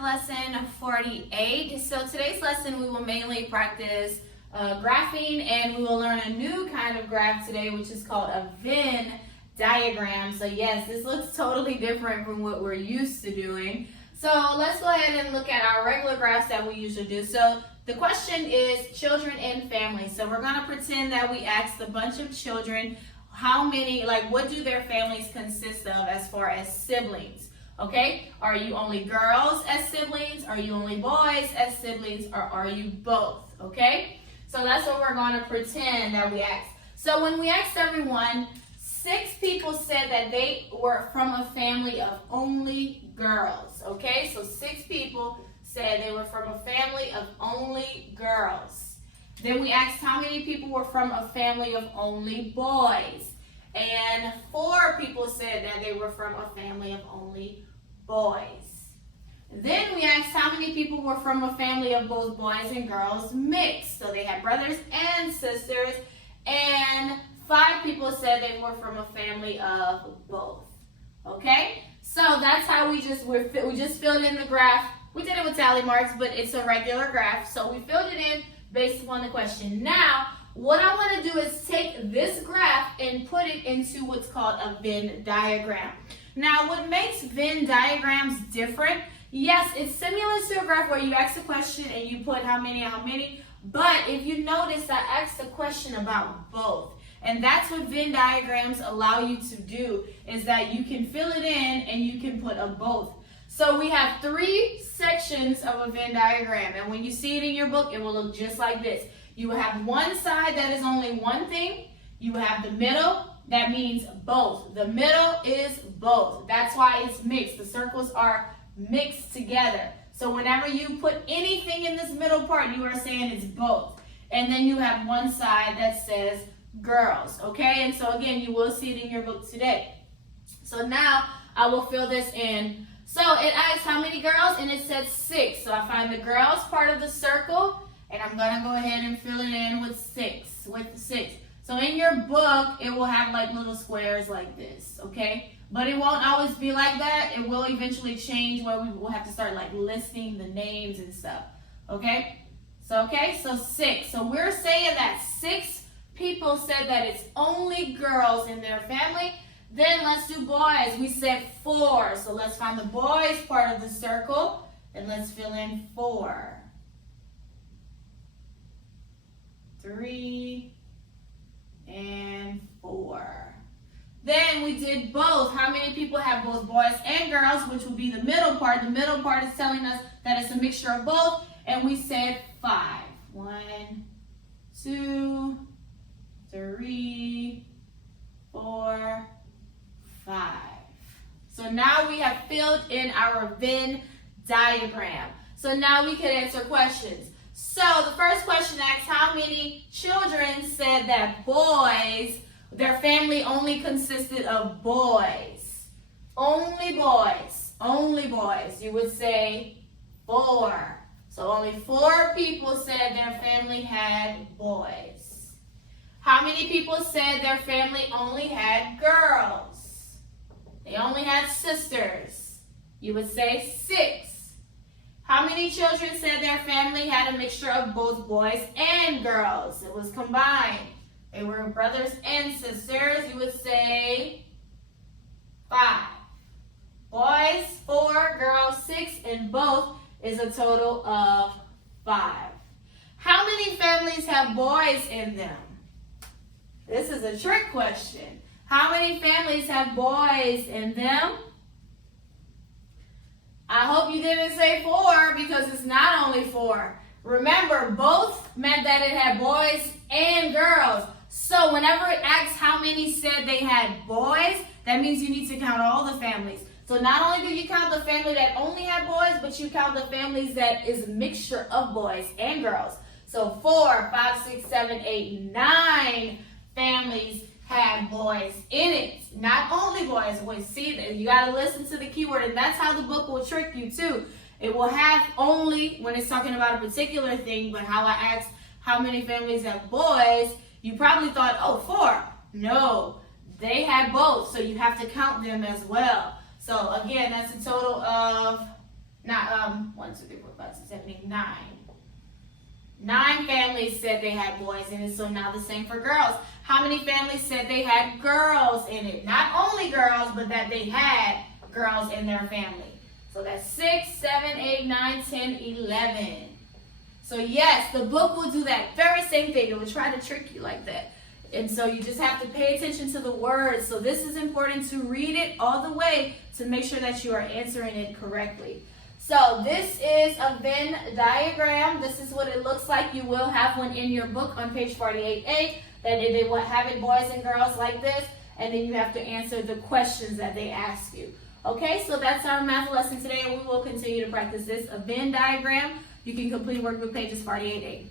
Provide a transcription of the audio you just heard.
math lesson 48. So today's lesson we will mainly practice graphing, and we will learn a new kind of graph today, which is called a Venn diagram. So yes, this looks totally different from what we're used to doing. So let's go ahead and look at our regular graphs that we usually do. So the question is children and families. So we're going to pretend that we asked a bunch of children how many, what do their families consist of as far as siblings? Okay, are you only girls as siblings? Are you only boys as siblings? Or are you both? Okay, so that's what we're going to pretend that we asked. So when we asked everyone, 6 people said that they were from a family of only girls. Okay, so 6 people said they were from a family of only girls. Then we asked how many people were from a family of only boys. And 4 people said that they were from a family of only boys. Then we asked how many people were from a family of both boys and girls mixed. So they had brothers and sisters. And 5 people said they were from a family of both. Okay? So that's how we just filled in the graph. We did it with tally marks, but it's a regular graph. So we filled it in based upon the question. Now, what I want to do is take this graph and put it into what's called a Venn diagram. Now, what makes Venn diagrams different? Yes, it's similar to a graph where you ask a question and you put how many, but if you notice, I asked a question about both. And that's what Venn diagrams allow you to do, is that you can fill it in and you can put a both. So we have 3 sections of a Venn diagram, and when you see it in your book, it will look just like this. You will have one side that is only one thing. You will have the middle, that means both. The middle is both. That's why it's mixed. The circles are mixed together. So whenever you put anything in this middle part, you are saying it's both. And then you have one side that says girls, okay? And so again, you will see it in your book today. So now I will fill this in. So it asks how many girls, and it says 6. So I find the girls part of the circle, and I'm going to go ahead and fill it in with 6. So in your book, it will have little squares like this, okay? But it won't always be like that. It will eventually change where we will have to start listing the names and stuff, okay? So 6. So we're saying that 6 people said that it's only girls in their family. Then let's do boys. We said 4. So let's find the boys part of the circle, and let's fill in 4. 3 and 4. Then we did both. How many people have both boys and girls, which would be the middle part. The middle part is telling us that it's a mixture of both, and we said 5. 1, 2, 3, 4, 5. So now we have filled in our Venn diagram. So now we can answer questions. So the first question asks how many children said that boys, their family only consisted of boys. Only boys. Only boys. You would say 4. So only 4 people said their family had boys. How many people said their family only had girls? They only had sisters. You would say 6. How many children said their family had a mixture of both boys and girls? It was combined. They were brothers and sisters. You would say 5. Boys, 4, girls, 6, and both is a total of 5. How many families have boys in them? This is a trick question. How many families have boys in them? I hope you didn't say 4, because it's not only 4. Remember, both meant that it had boys and girls. So whenever it asks how many said they had boys, that means you need to count all the families. So not only do you count the family that only had boys, but you count the families that is a mixture of boys and girls. So 4, 5, 6, 7, 8, 9 families had boys in it. Not only boys. See, you got to listen to the keyword, and that's how the book will trick you too. It will have only when it's talking about a particular thing, but how I asked how many families have boys, you probably thought, oh, 4. No, they had both, so you have to count them as well. So again, that's a total of 1, 2, 3, 4, 5, 6, 7, 8, 9. 9 families said they had boys in it, so now the same for girls. How many families said they had girls in it? Not only girls, but that they had girls in their family. So that's 6, 7, 8, 9, 10, 11. So yes, the book will do that very same thing. It will try to trick you like that. And so you just have to pay attention to the words. So this is important to read it all the way to make sure that you are answering it correctly. So this is a Venn diagram. This is what it looks like. You will have one in your book on page 48A. That they will have it boys and girls like this. And then you have to answer the questions that they ask you. Okay, so that's our math lesson today. And we will continue to practice this, a Venn diagram. You can complete workbook pages 48A.